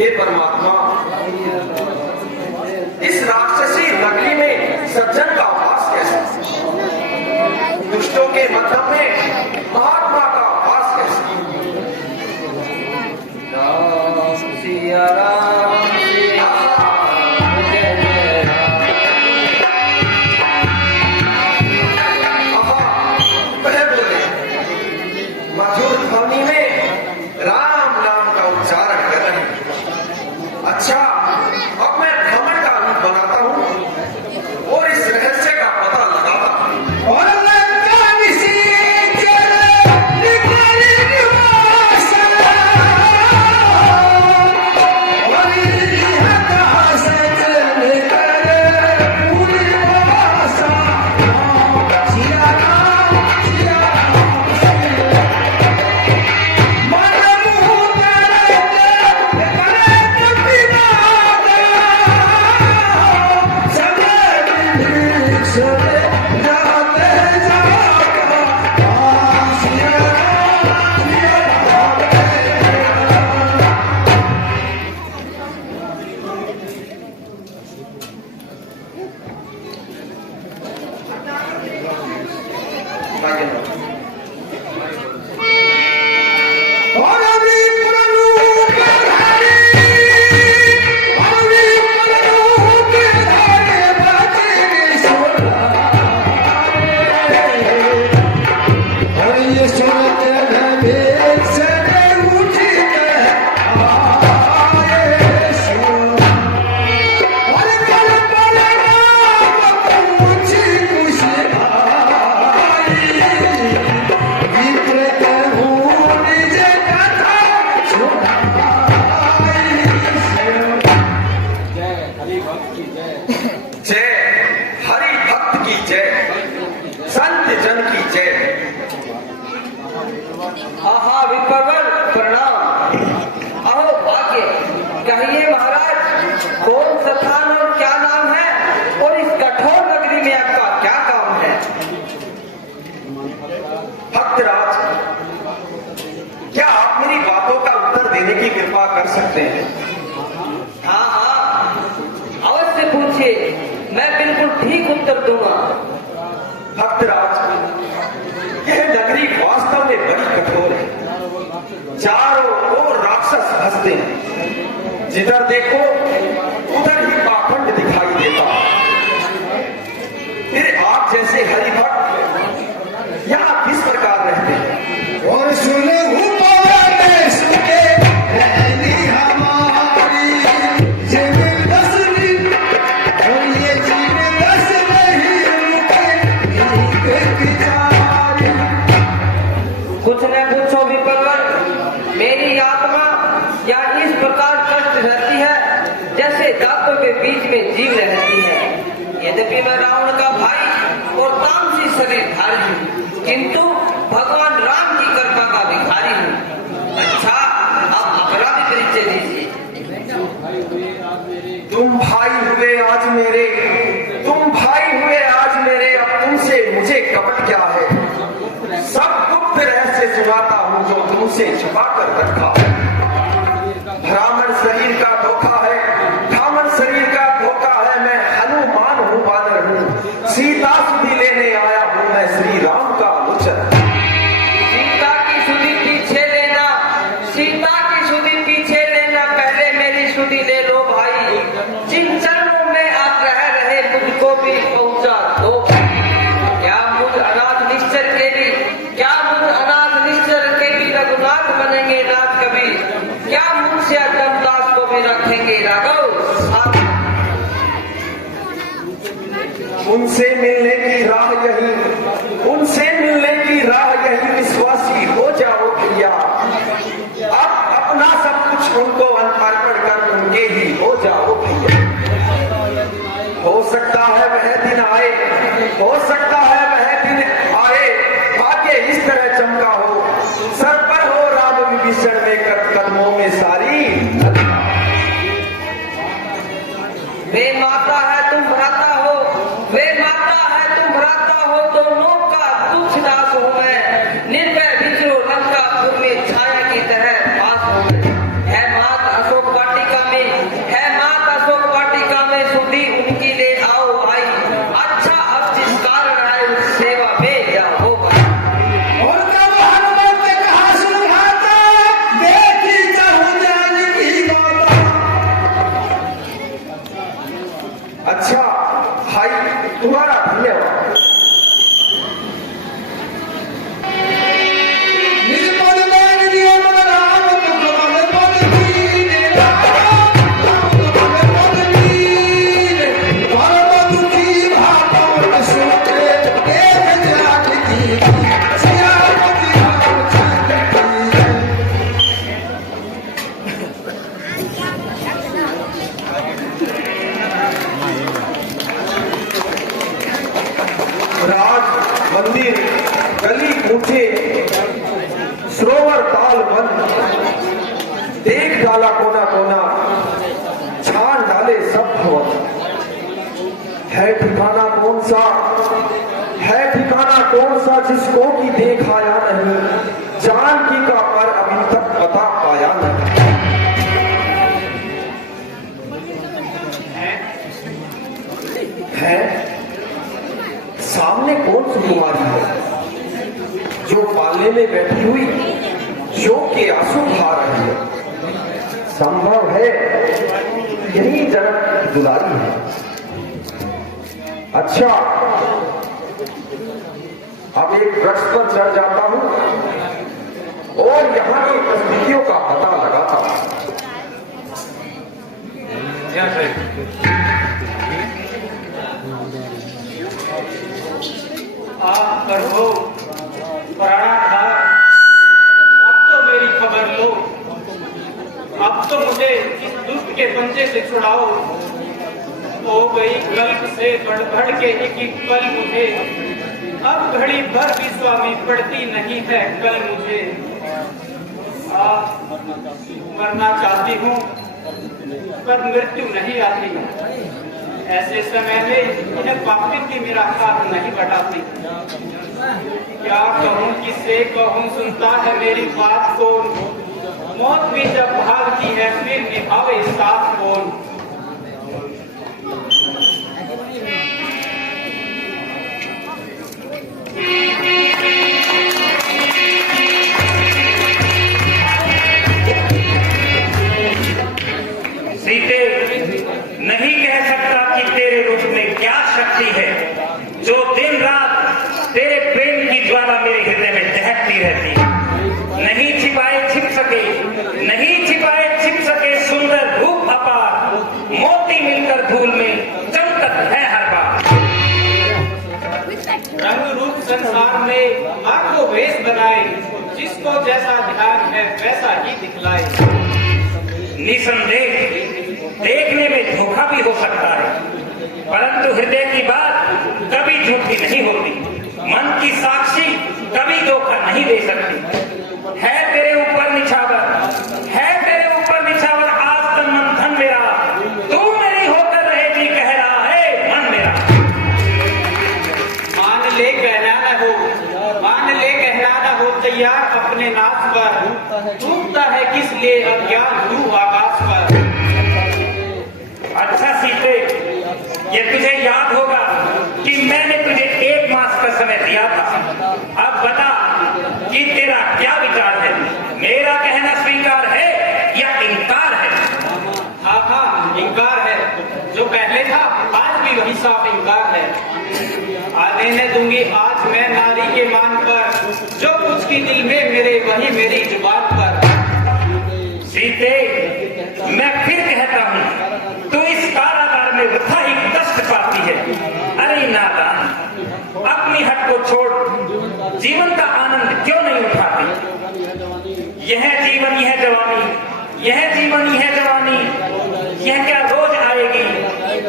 हे परमात्मा, इस राक्षसी नगरी में सज्जन का वास कैसा, दुष्टों के मध्य में महात्मा का वास कैसा। राम सिया राम सिया जय जय राम। वह बोले मधुर ध्वनि में राम नाम का उच्चारण कर रहे हैं। अच्छा, अब मैं भ्रमण का रूप बनाता हूं और इस रहस्य का पता लगाता हूं। और कर सकते हैं? हाँ हाँ, अवश्य पूछिए, मैं बिल्कुल ठीक उत्तर दूंगा। भक्तराज, यह नगरी वास्तव में बड़ी कठोर है। चारों ओर राक्षस हंसते हैं, जिधर देखो उधर ही पाखंड दिखाई देता। फिर आप जैसे हरिभक्त यहाँ किस प्रकार रहते हैं? और सुने कुछ न पूछो विप्रवर, मेरी आत्मा या इस प्रकार कष्ट रहती है जैसे दांतों के बीच में जीव रहती है। यद्यपि मैं रावण का भाई और तामसी शरीरधारी हूँ, किंतु भगवान राम की कृपा का भिखारी हूँ। अच्छा, अब अपराधी परिचय दीजिए। तुम भाई हुए आज मेरे, तुम भाई हुए आज मेरे, अब तुमसे मुझे कपट क्या है? सब गुप्त रहस्य सुनाता हूं जो तुमसे छुपा कर रखा। ब्राह्मण शरीर का धोखा है, ब्राह्मण शरीर का धोखा है। मैं हनुमान हूं, बानर हूं, सीता सुधी लेने आया हूं मैं श्री राम का अनुचर। सीता की सुधी पीछे लेना, सीता की सुधी पीछे लेना, पहले मेरी सुधी ले लो भाई। जिन चरणों में आप रह रहे मुझको भी पहुंचा दो। क्या मुझ अनाथ निश्चर के भी, क्या मुझ अनाथ निश्चर के भी रघुनाथ बनेंगे नाथ कभी? क्या मुझसे अधमदास को भी रखेंगे राघव? उनसे मिलने की राह यही, उनसे मिलने की राह यही, विश्वासी हो जाओ भैया। अब अपना सब कुछ उनको अर्पण कर उनके ही हो जाओ भैया। हो सकता है वह दिन आए, हो सकता है वह दिन आए, भाग्य इस तरह चमका हो, सर पर हो राम विभीषण में कदमों में सारी। वे माता है तुम भ्राता हो, वे माता है तुम भ्राता हो, दोनों का दुख नाश हो मैं। निर्भय विचरो लंकापुर में छाया की तरह पास हो मैं। है मात अशोक वाटिका डाला कोना कोना, छान डाले सब भवन। है ठिकाना कौन सा, है ठिकाना कौन सा जिसको कि देखाया नहीं, जानकी का पर अभी तक पता पाया नहीं। है सामने कौन सी कुमारी है जो पालने में बैठी हुई शोक के आंसू बहा रही है। संभव है यही जनक दुलारी है। अच्छा, अब एक वृक्ष पर चढ़ जाता हूं और यहां की परिस्थितियों का पता लगाता हूं। आप प्रभु प्राणाधार, अब तो मेरी खबर लो, अब तो मुझे इस दुष्ट के पंजे से छुड़ाओ। हो गई कल्प से बढ़ के एक पल मुझे, अब घड़ी भर भी स्वामी पड़ती नहीं है कल मुझे। मरना चाहती हूँ पर मृत्यु नहीं आती, ऐसे समय में यह पापिन की मेरा हाथ नहीं बढ़ाती। क्या कहूँ किससे कहूँ, सुनता है मेरी बात कौन, मौत भी जब भागती है फिर निभावे साथ कौन। सीते, नहीं कह सकता कि तेरे रूप में क्या शक्ति है जो दिन रात तेरे प्रेम की ज्वाला मेरे हृदय में दहकती रहती है। नहीं छिपाए छिप सके, नहीं छिपाए छिप सके सुंदर रूप अपार, मोती मिलकर धूल में चमकत है हर बार। रंग रूप संसार में लाखों वेश बनाए, जिसको जैसा ध्यान है वैसा ही दिखलाए। निसंदेह देखने में धोखा भी हो सकता है, परंतु हृदय की बात कभी झूठी नहीं होती। मन की साक्षी कभी धोखा नहीं दे सकती। है तेरे ऊपर निछावर, है तेरे ऊपर निछावर आज तन मन धन मेरा, तू मेरी होकर रहेगी कह रहा है मन मेरा। मान ले कहना न हो, मान ले कहना न हो तैयार अपने नाश पर, टूटता है किस लिए अज्ञान तू आकाश पर। अच्छा सीते, ये तुझे याद होगा कि मैंने तुझे 1 मास का समय दिया था। अब बता कि तेरा क्या विचार है, मेरा कहना स्वीकार है या इनकार है? हाँ हाँ इनकार है, जो पहले था आज भी वही साफ इनकार है। आने न दूंगी आज मैं नारी के मान पर, जो कुछ की दिल में मेरे वही मेरी जुबान पर। सीते, मैं फिर कहता हूँ तू इस कारागार में वृथा ही कष्ट पाती है। अरे नादान, अपनी हट को छोड़ जीवन का आनंद क्यों नहीं उठाती? यह जीवन यह जवानी, यह जीवन यह जवानी, यह क्या रोज आएगी?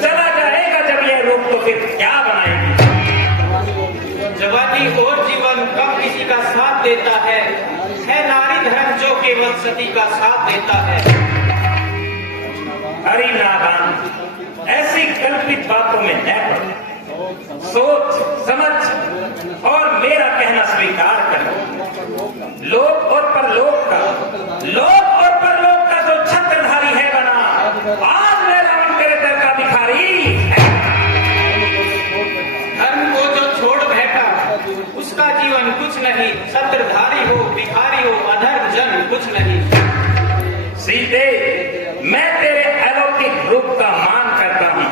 चला जाएगा जब यह रूप तो फिर क्या बनाएगी? जवानी और जीवन कब किसी का साथ देता है नारी धर्म जो केवल सती का साथ देता है। अरे नादान, ऐसी कल्पित बातों में न पड़, सोच समझ और मेरा कहना स्वीकार कर। लोक और परलोक का, लोक और परलोक का जो छत्रधारी है बना, आज मैं रावण तेरे दर का भिखारी है। धर्म को जो छोड़ बैठा उसका जीवन कुछ नहीं, छत्रधारी हो भिखारी हो अधर्म जन कुछ नहीं। सीते, मैं तेरे अलौकिक रूप का मान करता हूँ,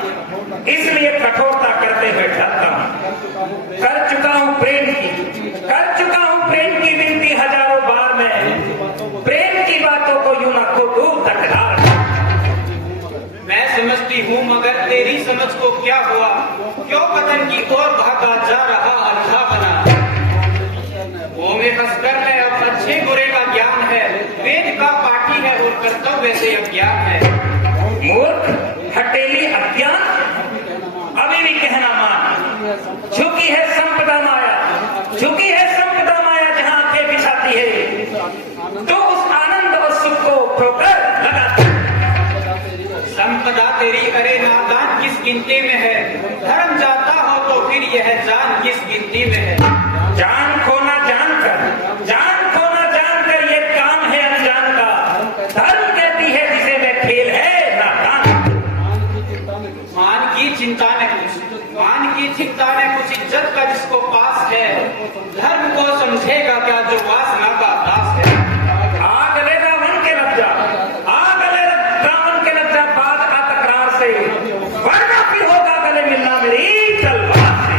इसलिए कठोरता करते हुए डरता हूँ। कर चुका हूँ प्रेम की, कर चुका हूँ प्रेम की विनती हजारों बार में, प्रेम की बातों को यूं ना को दूर तक डाल। मैं समझती हूँ मगर तेरी समझ को क्या हुआ, क्यों पतन की ओर भागा जा रहा अंधा बना। वो में फंसकर मैं अब अच्छे बुरे का ज्ञान है, वेद का पाठी है और कर्तव्य से अज्ञान है। मूर्ख, हटेली, अज्ञान, अभी भी कहना मान। झुकी है संपदा माया, झुकी है संपदा माया जहां आंखें बिछाती है, तो उस आनंद और सुख को ठोकर लगा गिनती में है, धर्म जाता हो तो फिर यह जान किस गिनती में है। जान खोना जानकर ये काम है अनजान का। धर्म कहती है जिसे मैं खेल है नादान। मान की चिंता में कुछ इज्जत का जिसको पास है, धर्म को समझेगा क्या जो वासना का दास है। आग ले रावण के लग जा बाद आ तकरार से, वरना फिर होगा गले मिलना मेरी तलवार से।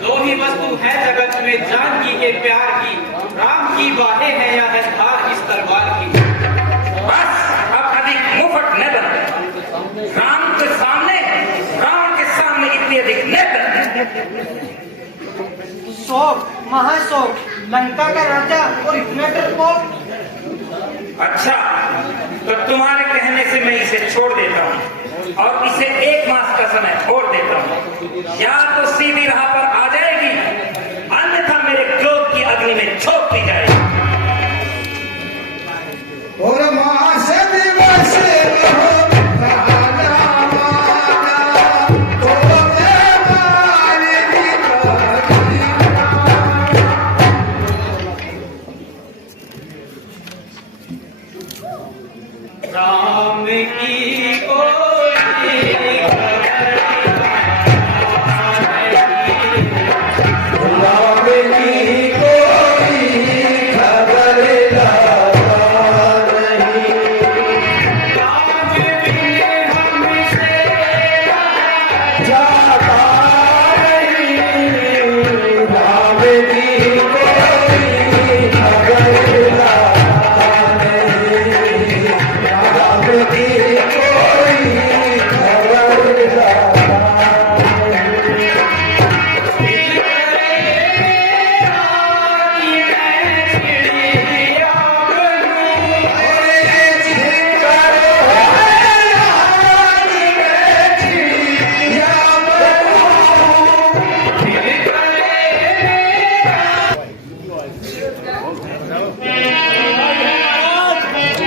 दो ही वस्तु है जगत में, जानकी के प्यार की, राम की बाहें हैं या है धार इस तलवार की। बस अब अधिक मुफट न बन। राम के सामने, रावण के सामने इतनी अधिक न बन। शोक, महाशोक, लंका का राजा और इतना डरपोक। अच्छा, तो तुम्हारे कहने से मैं इसे छोड़ देता हूँ और इसे 1 मास का समय और देता हूँ। या तो सीधी राह पर आ जाएगी, अन्यथा मेरे क्रोध की अग्नि में झोंक दी जाएगी। और मां से दिवस हो राम की कोई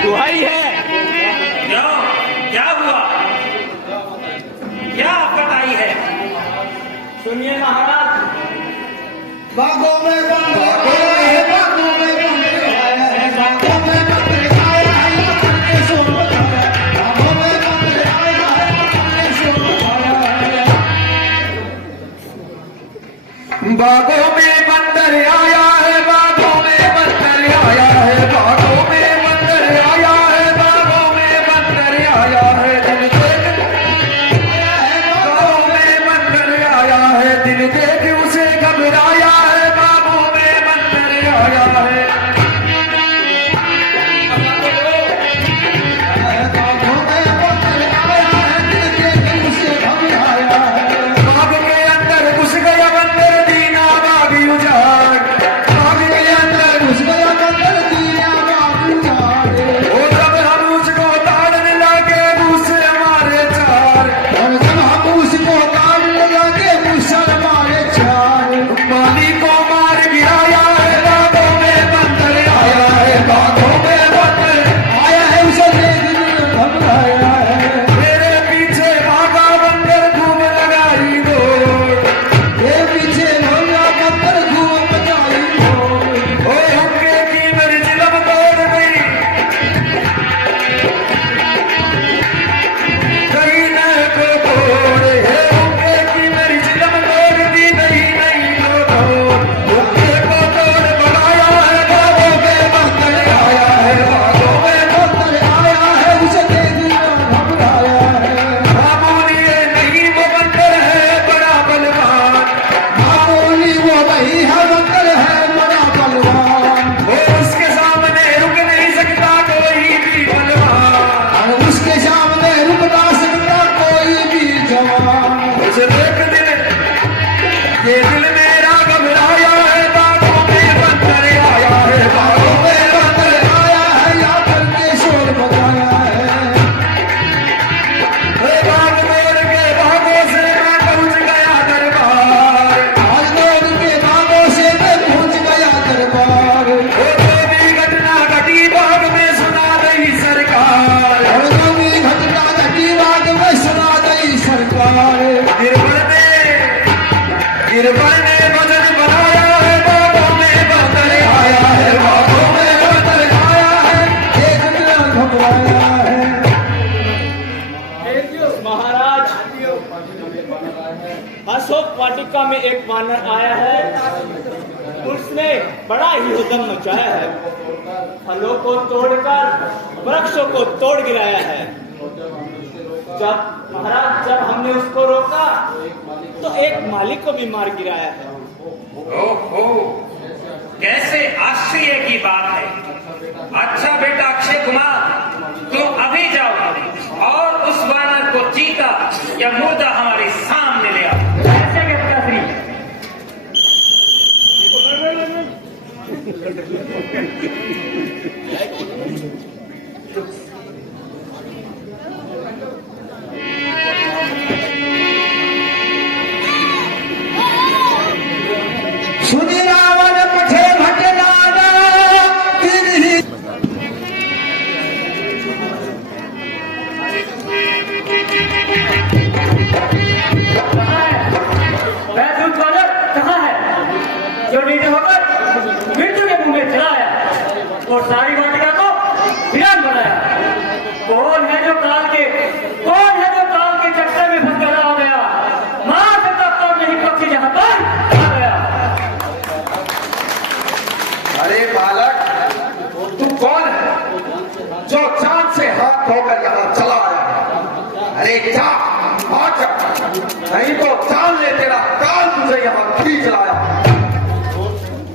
दुहाई है। क्यों? क्या हुआ? क्या आफत आई है? सुनिए महाराज, बागों में बंदर आया है, बागों में बंदर आया है, बागों में बंदर आया है, अपने सुन बताया है, बागों में बंदर आया है, अपने सुन बताया है। बागों में बंदर आया है, बागों में बंदर आया है, बागों में बंदर आया है, बागों में बंदर आया है, दिल देख बागों में बंदर आया है, दिल देख उसे घबराया है, बागों में बंदर आया है। बागों में बंदर आया है, दिल देख उसे घबराया है। बाग के अंदर घुस गया बंदर, दीना बागी वाटिका में एक वानर आया है, उसने बड़ा ही उद्यम मचाया है, फलों को तोड़कर वृक्षों को तोड़ गिराया है। जब महाराज हमने उसको रोका तो एक मालिक को भी मार गिराया है। ओहो, कैसे आश्चर्य की बात है। अच्छा बेटा अक्षय कुमार, तुम अभी जाओ और उस वानर को चीता या मुर्दा हमारे सामने ले आओ। ऐसे के पिताश्री। सुनी रावण पठे भटनाना तिरहि वैद्युत वानर कहाँ है जो नीचे होकर मृत्यु के मुंह में चला आया और सारी वाटिका को वीरान बनाया? कौन है जो काल के चक्कर में फंस कर आ गया? मार सकता तो नहीं पक्षी जहां पर आ गया। अरे बालक, तू कौन है जो चांद से हाथ धोकर यहाँ चला आया? अरे जा, आ जा, नहीं तो चांद ने तेरा काल तुझे यहाँ खींच लाया।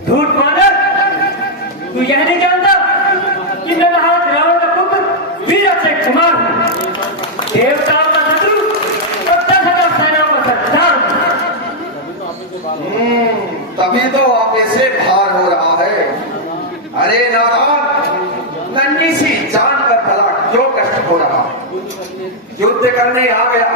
झूठ वानर, तू यह नहीं जानता कि मैं महाराज रावण का पुत्र वीर अक्षय कुमार हूँ, देवताओं का शत्रु और 10,000 सेनाओं का सरदार हूँ। तभी तो आप ऐसे भार हो रहा है। अरे नादान, नन्ही सी जान पर भला क्यों कष्ट हो रहा? युद्ध करने आ गया